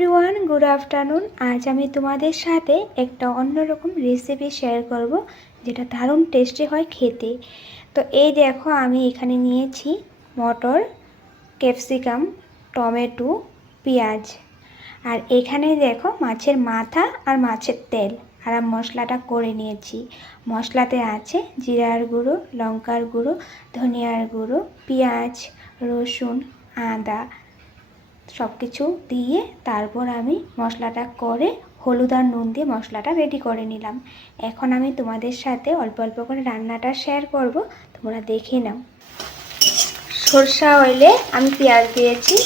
Everyone, good afternoon. আজ আমি তোমাদের সাথে একটা অন্যরকম রেসিপি শেয়ার করব, যেটা দারুণ টেস্টি হয় খেতে। তো এই দেখো, আমি এখানে নিয়েছি মটর ক্যাপসিকাম টমেটো, পেঁয়াজ। আর এখানে দেখো, মাছের মাথা আর মাছের তেল। আর মশলাটা করে নিয়েছি। মশলাতে আছে জিরার গুঁড়ো, লঙ্কার গুঁড়ো, ধনিয়ার গুঁড়ো, পেঁয়াজ, রসুন, আদা। সব কিছু দিয়ে তারপর আমি মশলাটা করে হলুদ আর নুন দিয়ে মশলাটা রেডি করে নিলাম। এখন আমি তোমাদের সাথে অল্প অল্প করে রান্নাটা শেয়ার করব, তোমরা দেখে নাও। সরষা অয়েলে আমি পেঁয়াজ দিয়েছি।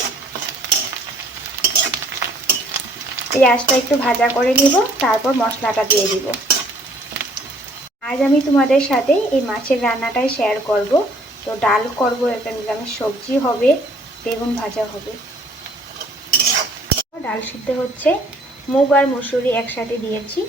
পেঁয়াজটা একটু ভাজা করে নিব, তারপর মশলাটা দিয়ে দিব। আজ আমি তোমাদের সাথে এই মাছের রান্নাটাই শেয়ার করব। তো ডাল করব নিরামিষ সবজি হবে, বেগুন ভাজা হবে। ডাল সিদ্ধ হচ্ছে। মুগ আর মুসুরি একসাথে দিয়েছি।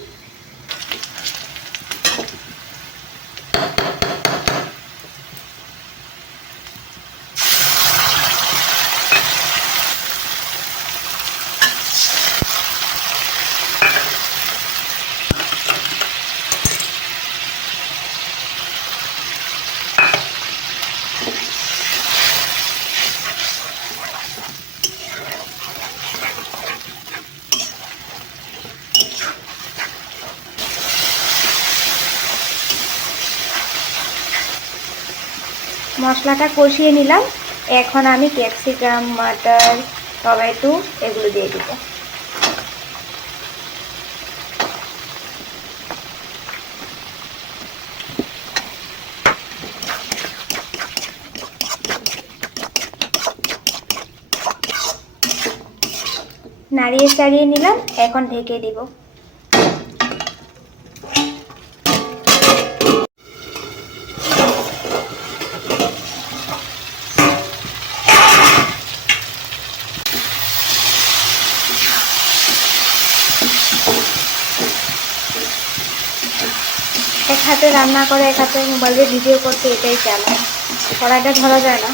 মশলাটা কষিয়ে নিলাম। এখন আমি ক্যাপসিকাম, মাটার টমেটো এগুলো দিয়ে দিব। নাড়িয়ে চাড়িয়ে নিলাম, এখন ঢেকে দিব। এক হাতে রান্না করে, এক হাতে মোবাইলে ভিডিও করতে এটাই চালায় কড়াইটা ধরা যায় না।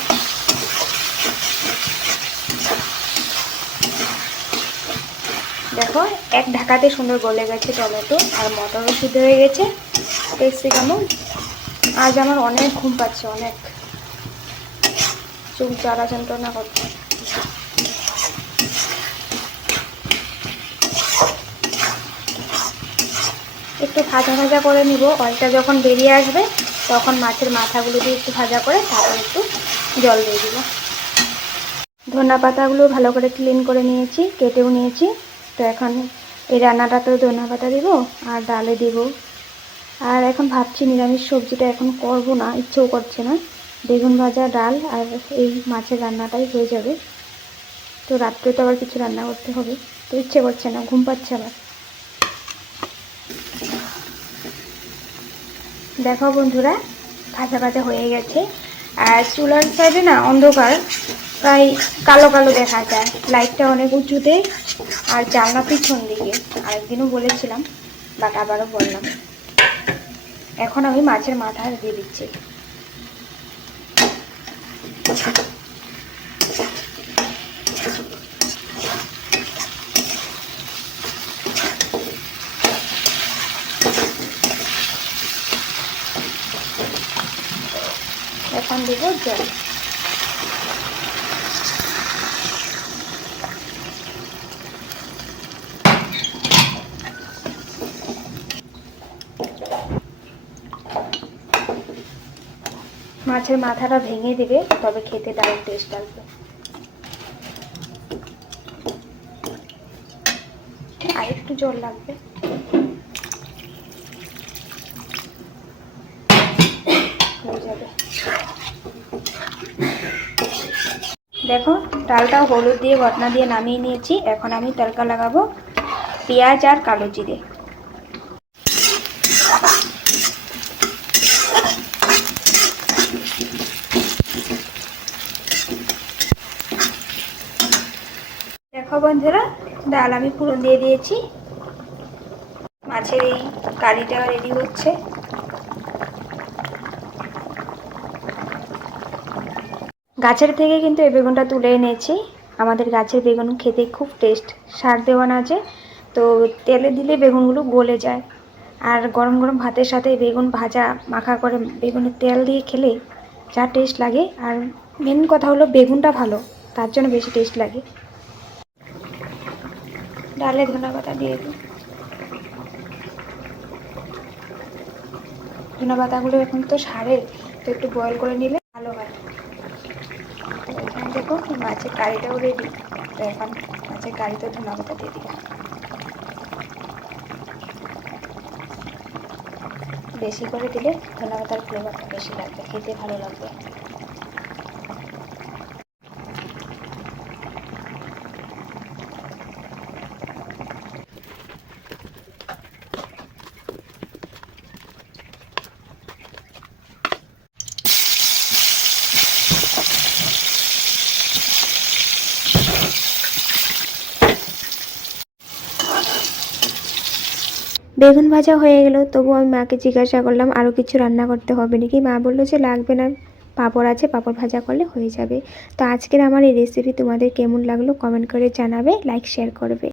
দেখো, এক ঢাকাতে সুন্দর গলে গেছে টমেটো আর মটরও সিদ্ধ হয়ে গেছে। ক্যাপসিকামও আজ আমার অনেক ঘুম পাচ্ছে, অনেক। চুল চারা যন্ত্রণা করছে। একটু ভাজা ভাজা করে নিব। অয়েলটা যখন বেরিয়ে আসবে, তখন মাছের মাথাগুলো দিয়ে একটু ভাজা করে তারপর একটু জল দিয়ে দিব। ধনা পাতাগুলো ভালো করে ক্লিন করে নিয়েছি, কেটেও নিয়েছি। তো এখন এই রান্নাটা তো ধনা পাতা দিব আর ডালে দিব। আর এখন ভাবছি নিরামিষ সবজিটা এখন করব না, ইচ্ছেও করছে না। বেগুন ভাজা, ডাল আর এই মাছের রান্নাটাই হয়ে যাবে। তো রাত্রে তো আবার কিছু রান্না করতে হবে। তো ইচ্ছে করছে না, ঘুম পাচ্ছে আবার। দেখো বন্ধুরা, ভাজা ভাজা হয়ে গেছে। আর চুলার সাইডে না অন্ধকার, প্রায় কালো কালো দেখা যায়। লাইটটা অনেক উঁচুতে আর জানলা পিছন দিকে। আরেকদিনও বলেছিলাম, বাট আবারও বললাম। এখন আমি মাছের মাথা দিয়ে দিচ্ছি এখন দেবো জল মাছের মাথাটা ভেঙে দেবে, তবে খেতে দারুণ টেস্ট আসবে আর একটু জল লাগবে হয়ে যাবে দেখো ডালটা হলুদ দিয়ে ঘটনা দিয়ে নামিয়ে নিয়েছি। এখন আমি তড়কা লাগাবো পেঁয়াজ আর কালো জিরে। দেখো বন্ধুরা, ডাল আমি পুরন দিয়ে দিয়েছি। মাছের এই কারিটা রেডি হচ্ছে। গাছের থেকে কিন্তু এই বেগুনটা তুলে এনেছি। আমাদের গাছের বেগুন খেতে খুব টেস্ট সার দেওয়া না আছে তো তেলে দিলে বেগুনগুলো গলে যায়। আর গরম গরম ভাতের সাথে বেগুন ভাজা, মাখা করে বেগুনের তেল দিয়ে খেলে যা টেস্ট লাগে। আর মেন কথা হলো বেগুনটা ভালো, তার জন্য বেশি টেস্ট লাগে। ডালে ধনে পাতা দিয়ে দিই। ধনে পাতাগুলো এখন তো সারের তো একটু বয়েল করে নিলে ভালো হয় তো এখানে দেখো মাছের কারিটাও রেডি তো এখন আছে কারিতে ধনে দিয়ে দিলাম। বেশি করে দিলে ধন্যবাদ পাতার ফ্লেভারটা বেশি লাগবে, খেতে ভালো লাগবে। বেগুন ভাজা হয়ে গেল তবু আমি মাকে জিজ্ঞাসা করলাম আরও কিছু রান্না করতে হবে নাকি? মা বলল যে, লাগবে না, পাপড় আছে, পাপড় ভাজা করলে হয়ে যাবে। তো আজকের আমার এই রেসিপি তোমাদের কেমন লাগল কমেন্ট করে জানাবে লাইক শেয়ার করবে।